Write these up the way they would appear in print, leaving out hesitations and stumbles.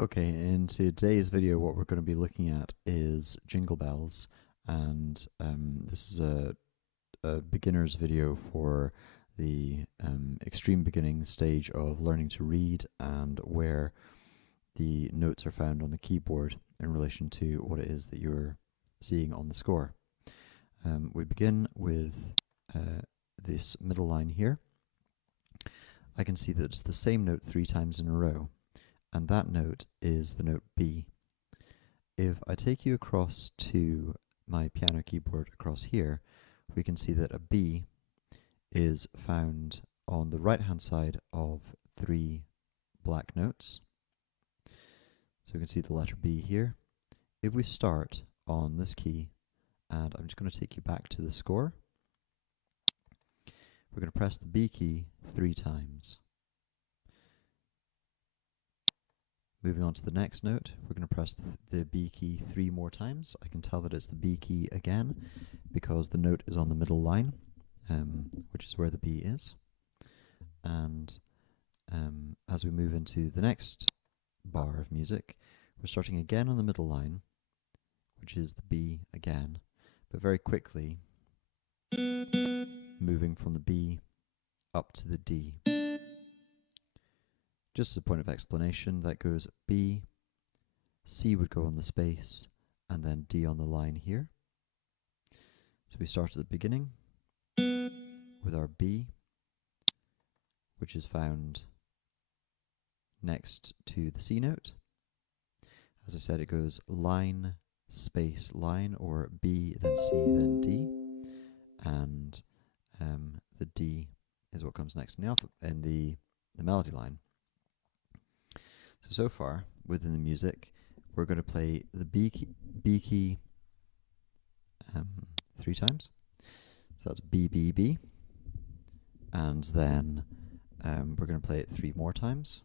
Okay, in today's video what we're going to be looking at is Jingle Bells, and this is a beginner's video for the extreme beginning stage of learning to read and where the notes are found on the keyboard in relation to what it is that you're seeing on the score. We begin with this middle line here. I can see that it's the same note 3 times in a row, and that note is the note B. If I take you across to my piano keyboard across here, we can see that a B is found on the right hand side of 3 black notes. So we can see the letter B here. If we start on this key, and I'm just going to take you back to the score, we're going to press the B key 3 times. Moving on to the next note, we're going to press the B key 3 more times. I can tell that it's the B key again because the note is on the middle line, which is where the B is. And as we move into the next bar of music, we're starting again on the middle line, which is the B again, but very quickly moving from the B up to the D. Just as a point of explanation, that goes B, C would go on the space, and then D on the line here. So we start at the beginning with our B, which is found next to the C note. As I said, it goes line, space, line, or B, then C, then D, and the D is what comes next in the in the melody line. So far, within the music, we're going to play the B key 3 times. So that's B, B, B. And then we're going to play it 3 more times.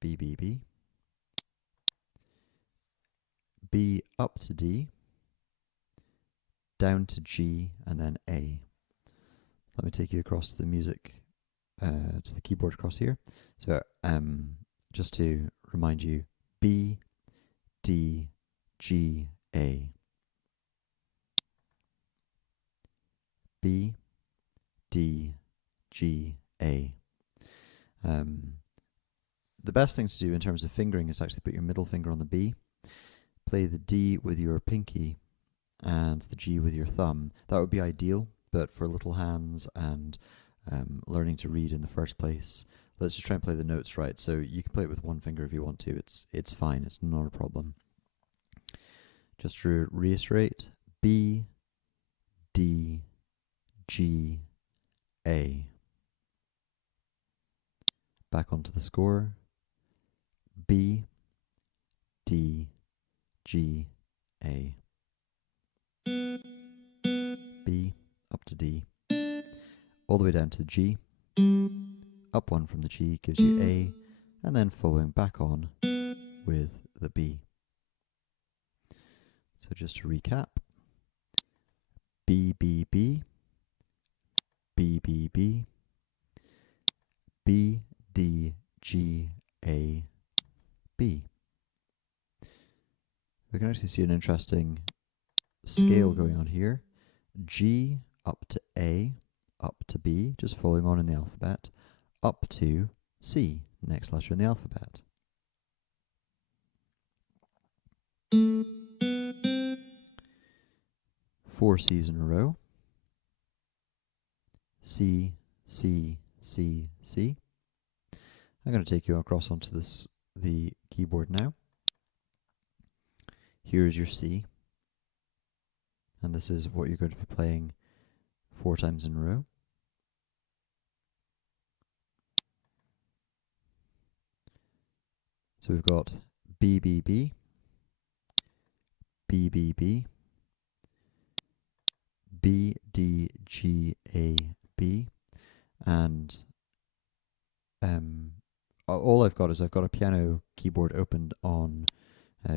B, B, B. B up to D, down to G, and then A. Let me take you across the music, to the keyboard across here. So just to remind you, B, D, G, A. B, D, G, A. The best thing to do in terms of fingering is to actually put your middle finger on the B, play the D with your pinky, and the G with your thumb. That would be ideal, but for little hands and learning to read in the first place, let's just try and play the notes right. So you can play it with one finger if you want to. It's fine. It's not a problem. Just to reiterate, B, D, G, A. Back onto the score. B, D, G, A. B, up to D, all the way down to G. Up 1 from the G gives you A, and then following back on with the B. So just to recap, B, B, B, B, B, B, B, D, G, A, B. We can actually see an interesting scale going on here. G up to A, up to B, just following on in the alphabet, up to C, next letter in the alphabet. Four C's in a row. C, C, C, C. I'm going to take you across onto the keyboard now. Here's your C, and this is what you're going to be playing 4 times in a row. So we've got B, B, B, B, B, B, B, D, G, A, B, and all I've got is I've got a piano keyboard opened on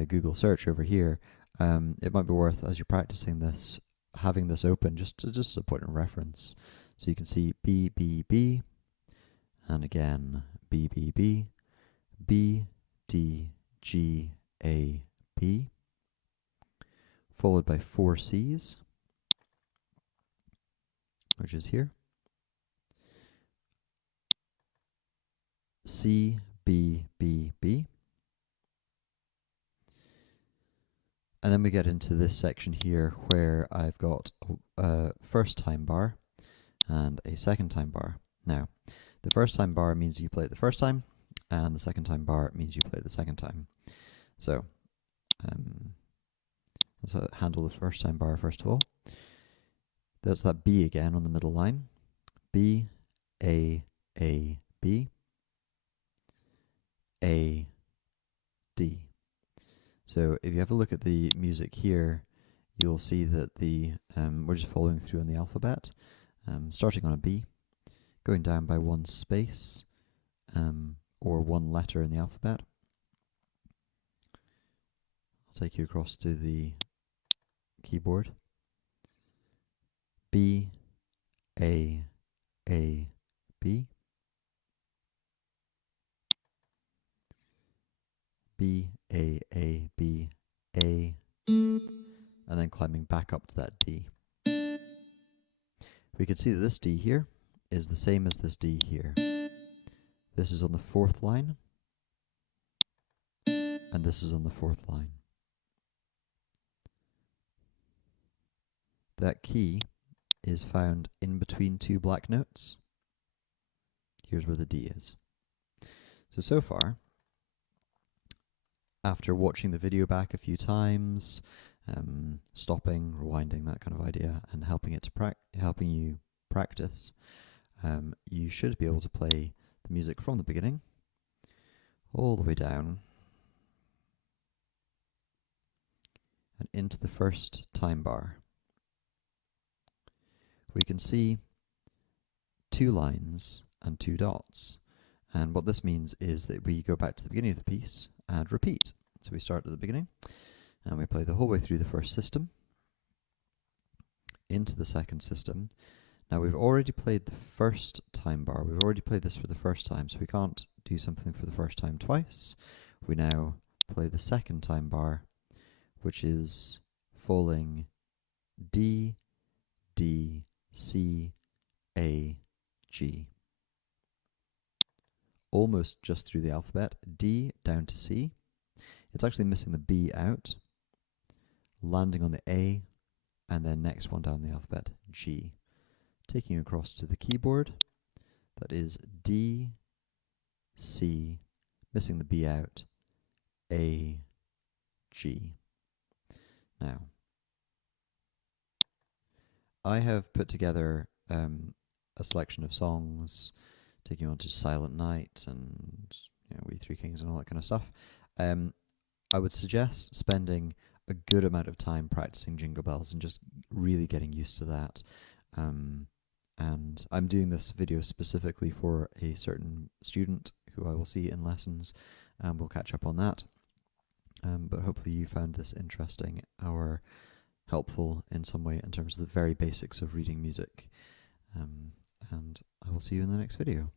Google search over here. It might be worth, as you're practicing this, having this open just as a point of reference. So you can see B, B, B, and again B, B, B, B, D, G, A, B, followed by 4 Cs, which is here. C, B, B, B. And then we get into this section here where I've got a first time bar and a second time bar. Now, the first time bar means you play it the first time, and the second time bar means you play it the second time. So, let's handle the first time bar first of all. That's that B again on the middle line. B, A, B, A, D. So if you have a look at the music here, you'll see that we're just following through on the alphabet, starting on a B, going down by 1 space, or 1 letter in the alphabet. I'll take you across to the keyboard. B, A, B, B, A, B, A, and then climbing back up to that D. We can see that this D here is the same as this D here. This is on the 4th line, and this is on the 4th line. That key is found in between 2 black notes. Here's where the D is. So far, after watching the video back a few times, stopping, rewinding, that kind of idea, and helping you practice, you should be able to play the music from the beginning all the way down and into the first time bar. We can see 2 lines and 2 dots, and what this means is that we go back to the beginning of the piece and repeat. So we start at the beginning and we play the whole way through the first system into the second system. Now we've already played the first time bar, we've already played this for the first time, so we can't do something for the first time twice. We now play the second time bar, which is falling D, D, C, A, G. Almost just through the alphabet, D down to C. It's actually missing the B out, landing on the A, and then next one down the alphabet, G. Taking you across to the keyboard, that is D, C, missing the B out, A, G. Now, I have put together a selection of songs, taking you on to Silent Night and We Three Kings and all that kind of stuff. I would suggest spending a good amount of time practicing Jingle Bells and just really getting used to that. And I'm doing this video specifically for a certain student who I will see in lessons, and we'll catch up on that. But hopefully you found this interesting or helpful in some way in terms of the very basics of reading music. And I will see you in the next video.